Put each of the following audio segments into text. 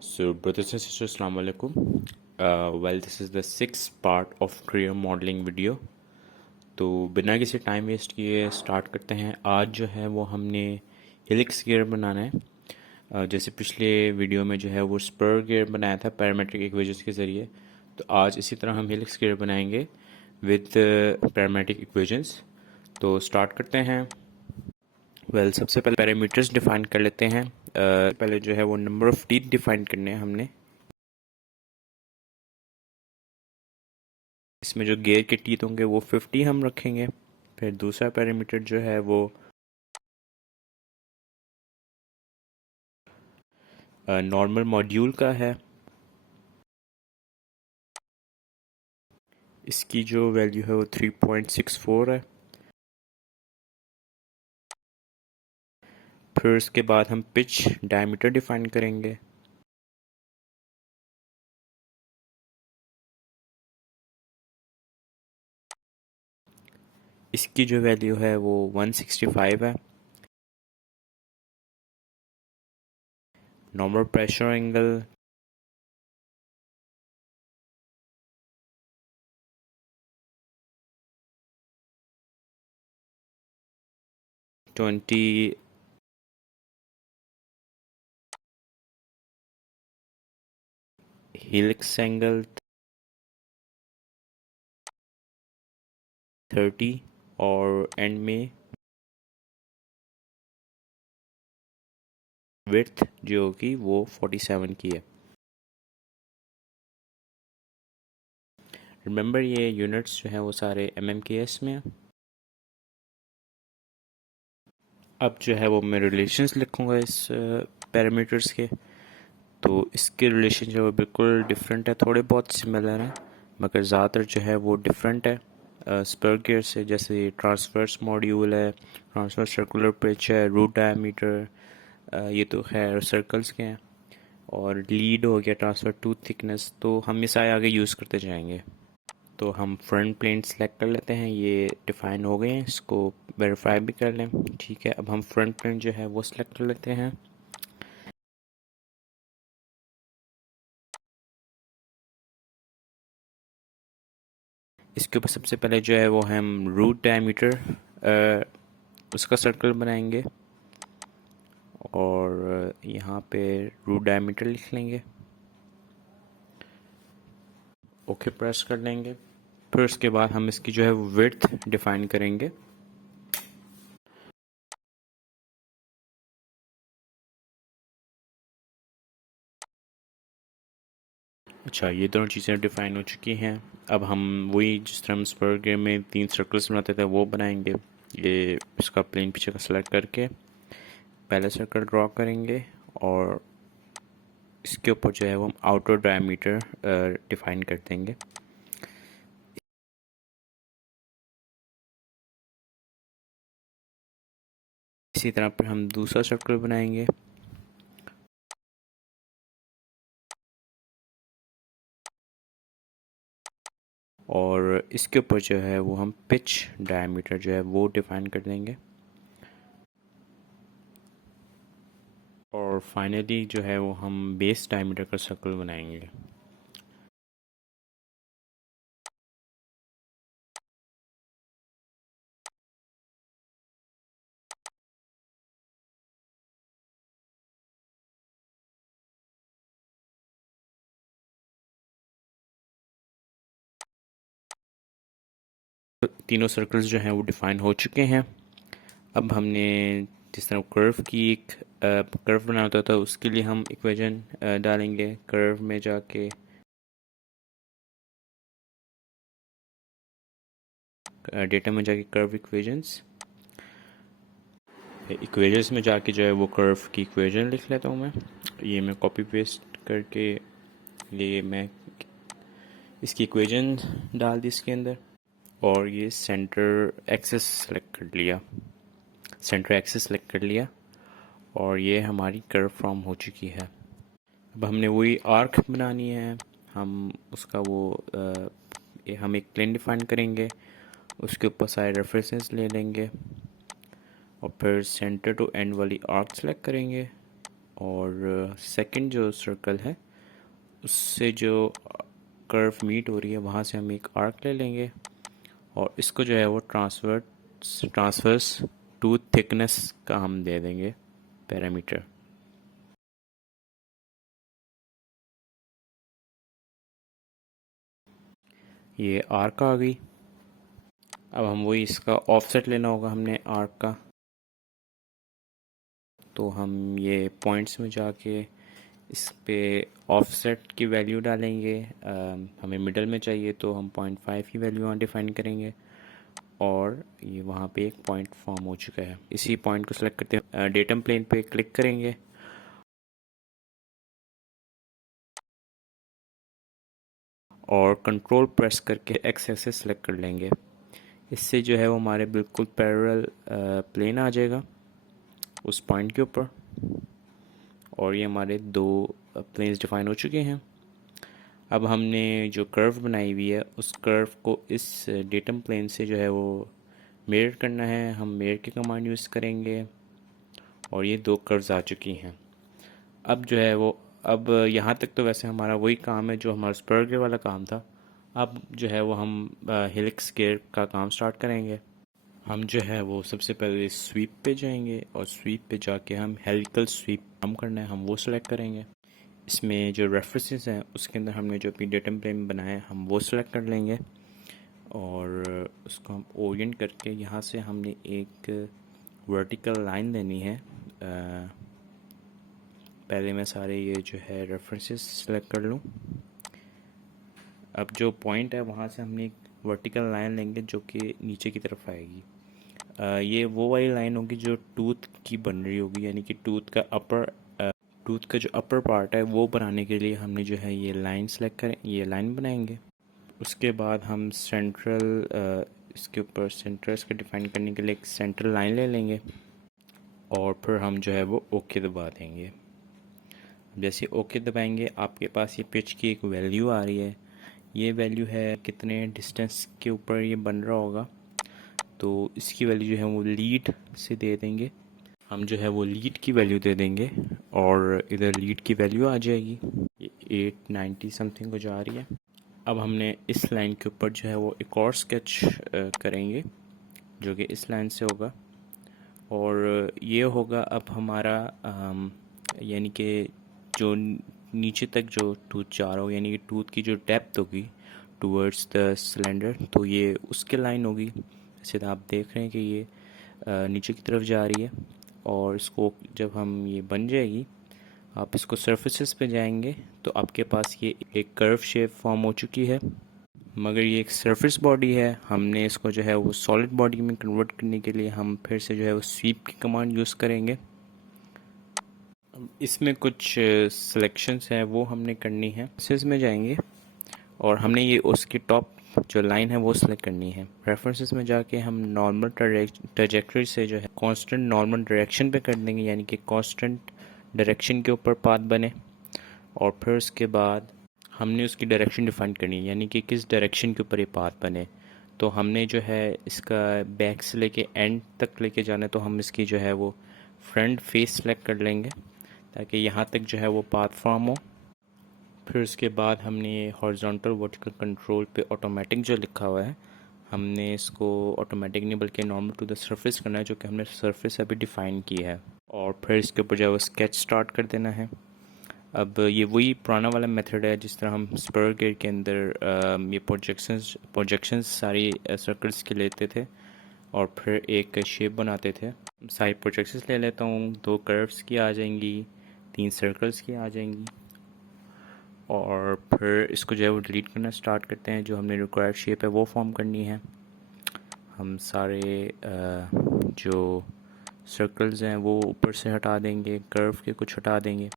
So, brothers and sisters, Assalamu alaikum. This is the sixth part of career modeling video. तो बिना किसी time waste किए start करते हैं। आज जो है वो हमने हेलिक्स गियर बनाना है। जैसे पिछले वीडियो में जो है वो स्पर गियर बनाया था पैरामेट्रिक इक्वेशंस के ज़रिए, तो आज इसी तरह हम हेलिक्स गियर बनाएंगे विद पैरामेट्रिक इक्वेशंस। तो स्टार्ट करते हैं। सबसे पहले पैरामीटर्स डिफाइन कर लेते हैं। पहले जो है वो नंबर ऑफ़ टीथ डिफाइन करने हैं हमने। इसमें जो गियर के टीथ होंगे वो 50 हम रखेंगे। फिर दूसरा पैरामीटर जो है वो नॉर्मल मॉड्यूल का है। इसकी जो वैल्यू है वो 3.64 है। फिर उसके बाद हम पिच डायमीटर डिफाइन करेंगे। इसकी जो वैल्यू है वो 165 है। Normal pressure angle 20। Helix angle 30 और एंड में विड्थ जो होगी वो 47 की है। रिमेंबर ये यूनिट्स जो हैं वो सारे mmks में है। अब जो है वो मैं रिलेशंस लिखूँगा इस पैरामीटर्स के। तो इसके रिलेशन जो है बिल्कुल डिफरेंट है, थोड़े बहुत सिमिलर हैं मगर ज़्यादातर जो है वो डिफरेंट है स्पर गियर से। जैसे ट्रांसवर्स मॉड्यूल है, ट्रांसवर्स सर्कुलर पिच है, रूट डायमीटर, ये तो खैर सर्कल्स के हैं। और लीड हो गया ट्रांसफर टूथ थिकनेस, तो हम ये सारे आगे यूज़ करते जाएंगे। तो हम फ्रंट प्लेन सेलेक्ट कर लेते हैं, ये डिफ़ाइन हो गए हैं, इसको वेरीफाई भी कर लें। ठीक है, अब हम फ्रंट प्लेन जो है वो सिलेक्ट कर लेते हैं। इसके ऊपर सबसे पहले जो है वो हम रूट डायमीटर उसका सर्कल बनाएंगे और यहाँ पे रूट डायमीटर लिख लेंगे, ओके प्रेस कर लेंगे। फिर उसके बाद हम इसकी जो है विड्थ डिफाइन करेंगे। अच्छा, ये दोनों चीज़ें डिफ़ाइन हो चुकी हैं। अब हम वही जिस तरह हम स्पर गेम में 3 सर्कल्स बनाते थे वो बनाएंगे। ये इसका प्लेन पीछे का सेलेक्ट करके पहले सर्कल ड्रॉ करेंगे और इसके ऊपर जो है वो हम आउटर डायमीटर डिफ़ाइन कर देंगे। इसी तरह पर हम दूसरा सर्कल बनाएंगे और इसके ऊपर जो है वो हम पिच डायमीटर जो है वो डिफ़ाइन कर देंगे। और फाइनली जो है वो हम बेस डायमीटर का सर्कल बनाएंगे। तीनों सर्कल्स जो हैं वो डिफ़ाइन हो चुके हैं। अब हमने जिस तरह कर्व की एक कर्व बना होता था उसके लिए हम इक्वेशन डालेंगे कर्व में जाके। डेटा में जाके कर्व इक्वेशंस में जाके जो है वो कर्व की इक्वेशन लिख लेता हूँ मैं। ये मैं कॉपी पेस्ट करके ये मैं इसकी इक्वेशन डाल दी इसके अंदर और ये सेंटर एक्सिस सेलेक्ट कर लिया और ये हमारी कर्व फॉर्म हो चुकी है। अब हमने वही आर्क बनानी है। हम उसका हम एक प्लेन डिफाइन करेंगे, उसके ऊपर सारे रेफरेंसेस ले लेंगे और फिर सेंटर टू एंड वाली आर्क सेलेक्ट करेंगे और सेकंड जो सर्कल है उससे जो कर्व मीट हो रही है वहाँ से हम एक आर्क ले लेंगे और इसको जो है वो ट्रांसवर्स टू थिकनेस का हम दे देंगे पैरामीटर। ये आर्क आ गई। अब हम वही इसका ऑफसेट लेना होगा हमने आर्क का, तो हम ये पॉइंट्स में जाके इस पे ऑफसेट की वैल्यू डालेंगे। हमें मिडल में चाहिए तो हम 0.5 की वैल्यू वहाँ डिफाइन करेंगे और ये वहाँ पे एक पॉइंट फॉर्म हो चुका है। इसी पॉइंट को सेलेक्ट करते हैं, डेटम प्लेन पे क्लिक करेंगे और कंट्रोल प्रेस करके एक्स एक्सिस सेलेक्ट कर लेंगे। इससे जो है वो हमारे बिल्कुल पैरेलल प्लेन आ जाएगा उस पॉइंट के ऊपर और ये हमारे दो प्लेन्स डिफाइन हो चुके हैं। अब हमने जो कर्व बनाई हुई है उस कर्व को इस डेटम प्लेन से जो है वो मिरर करना है। हम मिरर की कमांड यूज़ करेंगे और ये दो कर्व्स आ चुकी हैं। अब जो है वो अब यहाँ तक तो वैसे हमारा वही काम है जो हमारा स्पर्गर वाला काम था। अब जो है वो हम हेलिक्स गेयर का काम स्टार्ट करेंगे। हम जो है वो सबसे पहले स्वीप पे जाएंगे और स्वीप पे जाके हम हेलिकल स्वीप काम करना है हम वो सेलेक्ट करेंगे। इसमें जो रेफरेंसेस हैं उसके अंदर हमने जो अपनी डेटम प्लेन बनाया है हम वो सेलेक्ट कर लेंगे और उसको हम ओरिएंट करके यहाँ से हमने एक वर्टिकल लाइन लेनी है। पहले मैं सारे ये जो है रेफरेंसेस सेलेक्ट कर लूँ। अब जो पॉइंट है वहाँ से हमने एक वर्टिकल लाइन लेंगे जो कि नीचे की तरफ आएगी। ये वो वाली लाइन होगी जो टूथ की बन रही होगी, यानी कि टूथ का जो अपर पार्ट है वो बनाने के लिए हमने जो है ये लाइन सेलेक्ट करें, ये लाइन बनाएंगे। उसके बाद हम इसके ऊपर सेंटर इसके डिफाइन करने के लिए एक सेंट्रल लाइन ले लेंगे और फिर हम जो है वो ओके दबा देंगे। जैसे ओके दबाएंगे आपके पास ये पिच की एक वैल्यू आ रही है। ये वैल्यू है कितने डिस्टेंस के ऊपर ये बन रहा होगा, तो इसकी वैल्यू जो है वो लीड से दे देंगे। हम जो है वो लीड की वैल्यू दे देंगे और इधर लीड की वैल्यू आ जाएगी, ये 890 समथिंग हो जा रही है। अब हमने इस लाइन के ऊपर जो है वो एक और स्केच करेंगे जो कि इस लाइन से होगा और ये होगा अब हमारा यानी कि जो नीचे तक जो टूथ जा रहा हो, यानी कि टूथ की जो डेप्थ होगी टूवर्ड्स द सिलेंडर, तो ये उसके लाइन होगी। जैसे तो आप देख रहे हैं कि ये नीचे की तरफ जा रही है और इसको जब हम ये बन जाएगी आप इसको सरफेसेस पे जाएंगे तो आपके पास ये एक कर्व शेप फॉर्म हो चुकी है। मगर ये एक सरफेस बॉडी है, हमने इसको जो है वो सॉलिड बॉडी में कन्वर्ट करने के लिए हम फिर से जो है वो स्वीप की कमांड यूज़ करेंगे। इसमें कुछ सिलेक्शंस हैं वो हमने करनी है। रेफरेंसेस में जाएंगे और हमने ये उसकी टॉप जो लाइन है वो सिलेक्ट करनी है। रेफरेंसेस में जाके हम नॉर्मल ट्रैजेक्टरी से जो है कांस्टेंट नॉर्मल डायरेक्शन पे कर देंगे, यानी कि कांस्टेंट डायरेक्शन के ऊपर पाथ बने और फिर उसके बाद हमने उसकी डायरेक्शन डिफाइन करनी है, यानी कि किस डायरेक्शन के ऊपर ये पाथ बने। तो हमने जो है इसका बैक से लेके एंड तक लेके जाना है तो हम इसकी जो है वो फ्रंट फेस सेलेक्ट कर लेंगे ताकि यहाँ तक जो है वो पाथ फॉर्म हो। फिर उसके बाद हमने हॉरिजॉन्टल वर्टिकल कंट्रोल पे ऑटोमेटिक जो लिखा हुआ है हमने इसको ऑटोमेटिक नहीं बल्कि नॉर्मल टू द सरफेस करना है, जो कि हमने सरफेस अभी डिफ़ाइन की है। और फिर इसके ऊपर जो है वो स्केच स्टार्ट कर देना है। अब ये वही पुराना वाला मेथड है जिस तरह हम स्पर गेयर के अंदर ये प्रोजेक्शंस सारी सर्कल्स के लेते थे और फिर एक शेप बनाते थे। सारी प्रोजेक्शंस ले लेता हूँ, 2 कर्व्स की आ जाएंगी, 3 सर्कल्स की आ जाएंगी और फिर इसको जो है वो डिलीट करना स्टार्ट करते हैं। जो हमने रिक्वायर्ड शेप है वो फॉर्म करनी है। हम सारे जो सर्कल्स हैं वो ऊपर से हटा देंगे, कर्व के कुछ हटा देंगे।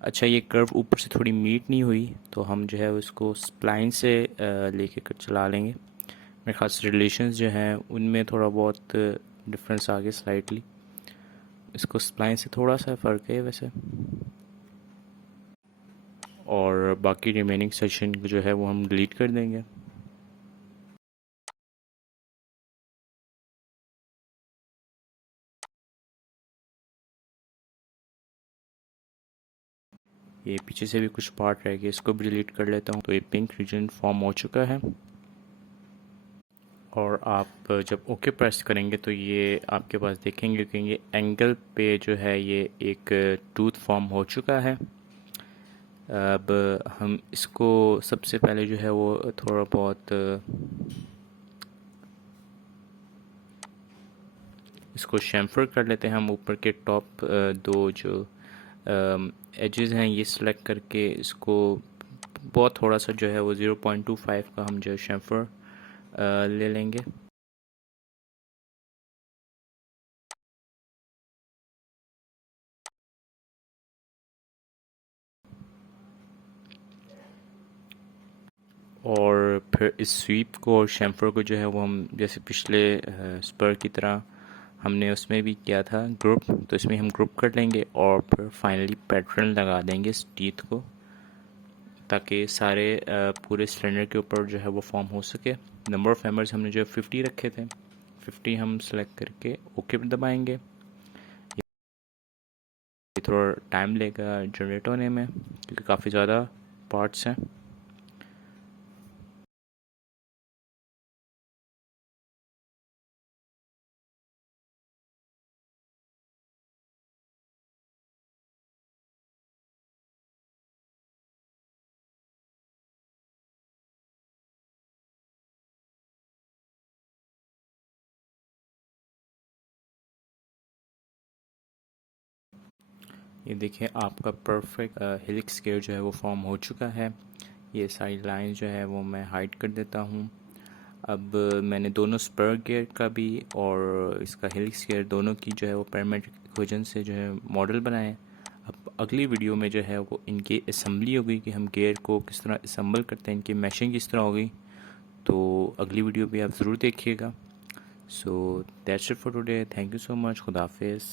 अच्छा, ये कर्व ऊपर से थोड़ी मीट नहीं हुई तो हम जो है उसको स्प्लाइन से लेके कर चला लेंगे। मेरे ख़ास रिलेशंस जो हैं उनमें थोड़ा बहुत डिफरेंस आ गया स्लाइटली, इसको स्प्लाइन से थोड़ा सा फ़र्क है वैसे। और बाकी रिमेनिंग सेक्शन जो है वो हम डिलीट कर देंगे। ये पीछे से भी कुछ पार्ट रह गया, इसको भी डिलीट कर लेता हूँ। तो ये पिंक रीजन फॉर्म हो चुका है और आप जब ओके प्रेस करेंगे तो ये आपके पास देखेंगे कि ये एंगल पे जो है ये एक टूथ फॉर्म हो चुका है। अब हम इसको सबसे पहले जो है वो थोड़ा बहुत इसको शैम्फर कर लेते हैं। हम ऊपर के टॉप दो जो एजेस हैं ये सिलेक्ट करके इसको बहुत थोड़ा सा जो है वो 0.25 का हम जो शैम्फर ले लेंगे। और फिर इस स्वीप को और शैम्फर को जो है वो हम जैसे पिछले स्पर की तरह हमने उसमें भी किया था ग्रुप, तो इसमें हम ग्रुप कर लेंगे और फिर फाइनली पैटर्न लगा देंगे इस टीथ को, ताकि सारे पूरे सिलेंडर के ऊपर जो है वो फॉर्म हो सके। नंबर ऑफ़ मेंबर्स हमने जो 50 रखे थे, 50 हम सेलेक्ट करके ओके पर दबाएंगे। ये थोड़ा टाइम लेगा जनरेट होने में क्योंकि काफ़ी ज़्यादा पार्ट्स हैं। ये देखिए आपका परफेक्ट हेलिक्स गेयर जो है वो फॉर्म हो चुका है। ये सारी लाइन जो है वो मैं हाइड कर देता हूँ। अब मैंने दोनों स्पर गियर का भी और इसका हेलिक्स गियर दोनों की जो है वो पैरामीट्रिक इक्वेशन से जो है मॉडल बनाए। अब अगली वीडियो में जो है वो इनकी असेंबली होगी कि हम गियर को किस तरह असेंबल करते हैं, इनकी मैशिंग किस तरह होगी। तो अगली वीडियो भी आप ज़रूर देखिएगा। So that's it for today. Thank you so much. खुदा हाफिज़।